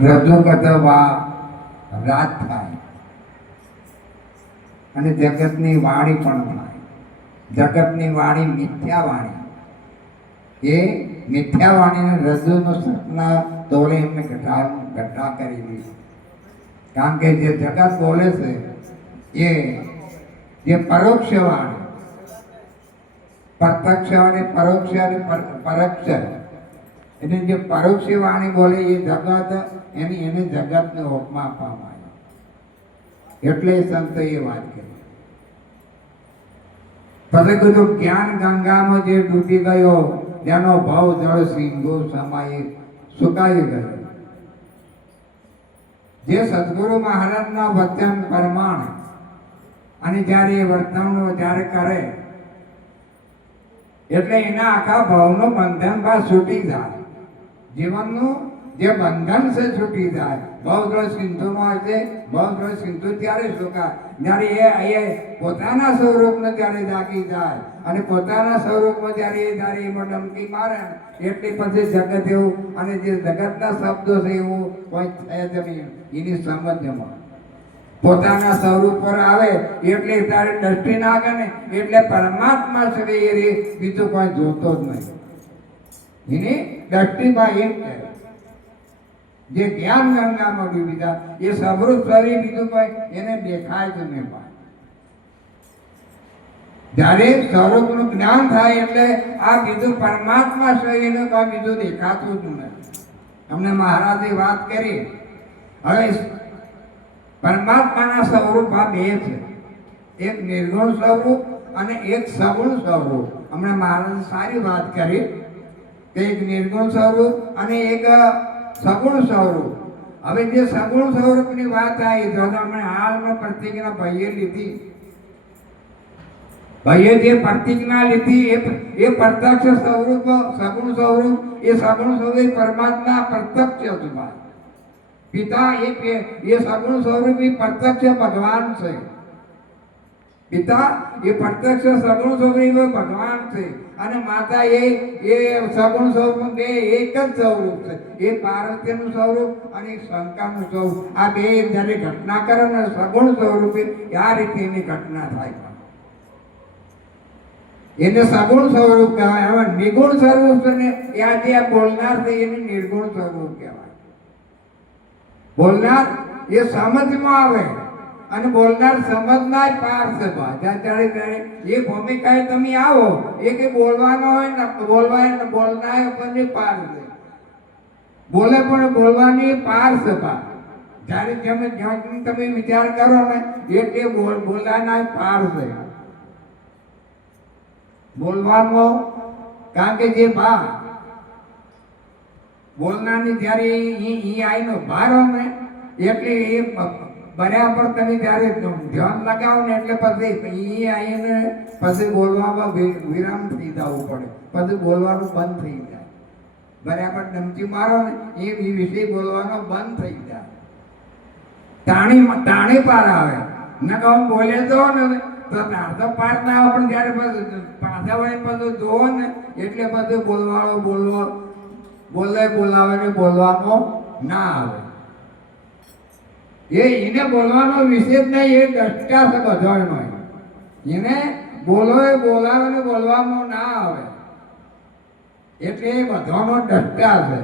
રજોગતવા રાત થાય અને જગતની વાણી પણ થાય. જગતની વાણી મિથ્યા વાણી, એ મિથ્યા વાણીને રજૂનું સપના તોલે એમને ઘટા કરી દીધી. કારણ કે જે જગત બોલે છે એ જે પરોક્ષ વાણી, પ્રત્યક્ષ વાણી, પરોક્ષ અને પરોક્ષ, એટલે જે પરોક્ષ વાણી બોલે એ જગત, એને જગતને ઉપમા આપવામાં આવી. એટલે સંતોએ એ વાત કરી. પછી કીધું જ્ઞાન ગંગામાં જે ડૂબી ગયો તેનો ભાવ જળ સિંધુ સમાય સુકાઈ ગયો. જે સદગુરુ મહારાજના વચન પ્રમાણ અને જ્યારે એ વર્તન જ્યારે કરે એટલે એના આખા ભાવનું બંધન બાદ છૂટી જાય. જીવનનું જે બંધન છે છૂટી જાય. ભાવદ્ર સિંધુનો હશે, ભાવદ્ર સિંધુ ત્યારે સુકાય જ્યારે એ પોતાના સ્વરૂપને જ્યારે જાગી જાય અને પોતાના સ્વરૂપમાં જ્યારે એમાં ડમકી મારે એટલે પછી જગત એવું, અને જે જગતના શબ્દો છે એવું કોઈ થાય જ નહીં એની સમજમાં. પોતાના સ્વરૂપ પર આવે એટલે તારે દ્રષ્ટિ ના આવે ને એટલે પરમાત્મા છે એ બીજું કોઈ જોતો જ નહીં. એની દ્રષ્ટિમાં એમ કહે જે જ્ઞાન ગંગામાં ડૂબી જાય એ સમૃદ્ધ શરીર બીજું કોઈ એને દેખાય જ નહીં. જ્યારે સ્વરૂપનું જ્ઞાન થાય એટલે આ બીજું પરમાત્મા શરીરનું કોઈ બીજું દેખાતું જ નથી. અમને મહારાજે વાત કરી. હવે પરમાત્માના સ્વરૂપ આ બે છે, એક નિર્ગુણ સ્વરૂપ અને એક સગુણ સ્વરૂપ. હમણાં મહારાજે સારી વાત કરી કે એક નિર્ગુણ સ્વરૂપ અને એક સગુણ સ્વરૂપ. હવે જે સગુણ સ્વરૂપની વાત આવી તો અમે હાલમાં પ્રતિજ્ઞા ભાઈએ લીધી. ભાઈએ જે પ્રતિજ્ઞા લીધી એ પ્રત્યક્ષ સ્વરૂપ, સગુણ સ્વરૂપ, એ સગુણ સ્વરૂપ પરમાત્મા પ્રત્યક્ષ છે. પિતા એ સગુણ સ્વરૂપ એ પ્રત્યક્ષ ભગવાન છે. પિતા એ પ્રત્યક્ષ સગુણ સ્વરૂપ ભગવાન છે અને માતા એ સગુણ સ્વરૂપ બે એક જ સ્વરૂપ છે. એ પાર્વતીનું સ્વરૂપ અને શંકરનું સ્વરૂપ. આ બે જ્યારે ઘટના કરે ને સગુણ સ્વરૂપે આ રીતે એની ઘટના થાય. એને સગુણ સ્વરૂપ કહેવાય. હવે નિર્ગુણ સ્વરૂપ છે ને એ આજે આ બોલનાર છે એને નિર્ગુણ સ્વરૂપ કહેવાય. બોલનાર એ સમજમાં આવે અને બોલનાર સમજના જ પાર છે. ત્યારે એ ભૂમિકાએ તમે આવો એ કે બોલવાનો હોય ને બોલનાર પણ પાર છે. બોલે પણ બોલવાની પાર છે. જ્યારે તમે વિચાર કરો ને એટલે બોલવાના પાર છે. બોલવાનો, કારણ કે જે બોલનારની જ્યારે ઈ આઈનો ભાર હોય ને એટલે એ બરાબર તમે જ્યારે ધ્યાન લગાવો ને એટલે પછી ઈ આઈને પછી બોલવામાં વિરામ થઈ જવું પડે. પછી બોલવાનું બંધ થઈ જાય. બરાબર ડમકી મારો ને એ વિષય બોલવાનો બંધ થઈ જાય. તાણી પાર આવે ન કહું બોલે તો ને તો અડધો પાર ના આવે, પણ જ્યારે પાછા વળે બધું જોવો ને એટલે બધું બોલાવે ને બોલવાનો ના આવે. એને બોલવાનો વિષય જ નહીં, એ દ્રષ્ટા છે બધાનો. એને બોલાવે ને બોલવામાં ના આવે એટલે એ બધાનો દ્રષ્ટા છે.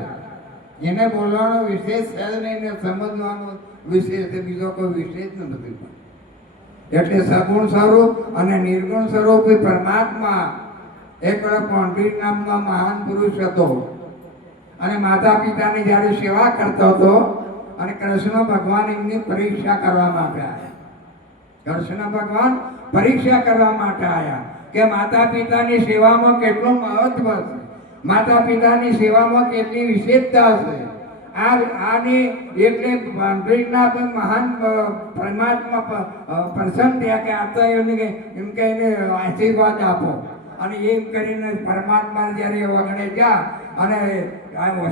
એને બોલવાનો વિશેષ છે જ નહીં ને સમજવાનો વિશેષ છે, બીજો કોઈ વિશેષ નથી. એટલે સગુણ સ્વરૂપ અને નિર્ગુણ સ્વરૂપ પરમાત્મા એક પંડિત નામનો મહાન પુરુષ હતો અને માતા પિતાની જ્યારે સેવા કરતો હતો અને કૃષ્ણ ભગવાન એમની પરીક્ષા કરવા માટે આવ્યા. કૃષ્ણ ભગવાન પરીક્ષા કરવા માટે આવ્યા કે માતા પિતાની સેવામાં કેટલું મહત્વ છે, માતા પિતાની સેવામાં કેટલી વિશેષતા છે. આને એટલે પંડિતના મહાન પરમાત્મા પ્રસન્ન થયા કે આ તો એમ કે એને આશીર્વાદ આપો. અને એમ કરીને પરમાત્મા જ્યારે વગણે ગયા અને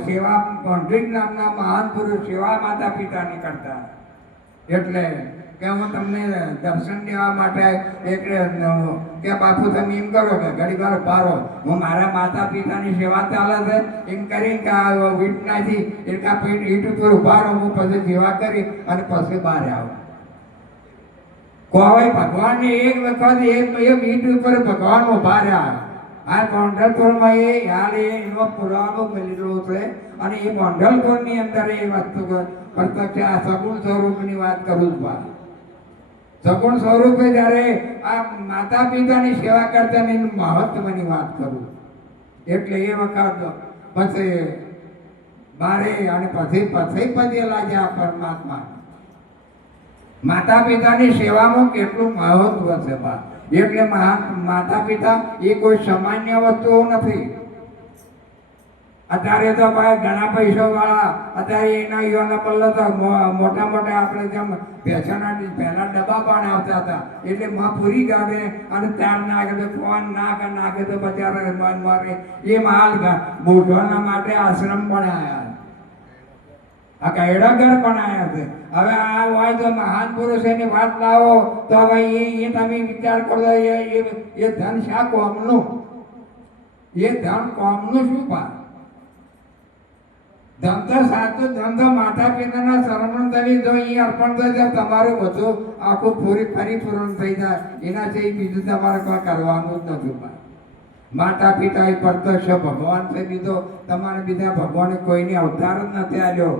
સેવા પંડિત નામના મહાન પુરુષ સેવા માતા પિતાની કરતા એટલે કે હું તમને દર્શન દેવા માટે એક કે બાપુ તમે એમ કરો કે ઘડી વાર પારો હું મારા માતા પિતાની સેવા ચાલે છે એમ કરીને કે આ વીટનાથી એટલા પેટ ઈટ ઉપર ઉભા રહો હું પછી સેવા કરી અને પછી બહાર આવું. કોઈ ભગવાનને એક વખત એક ઈટ ઉપર ભગવાન ઉભા રહ્યા. આ ગોંડલપુરમાં એ હાલ એનો પુરાવો મળેલો છે અને એ ગોંડલપુરની અંદર એ વસ્તુ પ્રત્યક્ષ આ સગુણ સ્વરૂપની વાત કરું છું. સગુણ સ્વરૂપે જ્યારે આ માતા પિતાની સેવા કરતા એનું મહત્વની વાત કરું એટલે એ વખત પછી બારે અને પછી પધેલા છે આ પરમાત્મા. માતા પિતાની સેવામાં કેટલું મહત્વ છે બા. એટલે માતા પિતા એ કોઈ સામાન્ય વસ્તુઓ નથી. અત્યારે તો ભાઈ ઘણા પૈસા વાળા અત્યારે એના યુવાના પલ્લા તો મોટા મોટા આપણે જેમ ભેંસના પહેલા ડબ્બા પણ આવતા હતા એટલે માં પૂરી ગાડે અને ત્યાર નાખે તો ફોન નાખે તો બચારા મન મારે એ માલ બોધવાના માટે આશ્રમ પણ આવ્યા. આ કૈડાગર પણ આવ્યા છે. હવે આ હોય તો મહાન પુરુષ એની વાત લાવો તો હવે એ તમે વિચાર કરો એ ધન શા કોમનું? એ ધન કોમનું શું પા? ધંધો સાચો ધંધો માતા પિતાના શરમણ થવી જો એ અર્પણ થઈ જાય તમારું બધું આખું પરિપૂર્ણ થઈ જાય. એનાથી બીજું તમારે કોઈ કરવાનું જ નથી. માતા પિતા એ પ્રત્યક્ષ ભગવાન છે. બીજો તમારે બીજા ભગવાન કોઈને અવતાર જ નથી આવ્યો.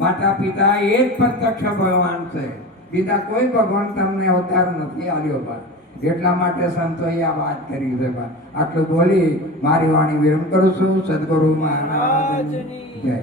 માતા પિતા એ જ પ્રત્યક્ષ ભગવાન છે. બીજા કોઈ ભગવાન તમને અવતાર નથી આવ્યો ભાઈ. એટલા માટે સંતોએ આ વાત કરી છે ભાઈ. આટલું બોલી મારી વાણી વિરામ કરું છું. સદગુરુ મહારાજ જય.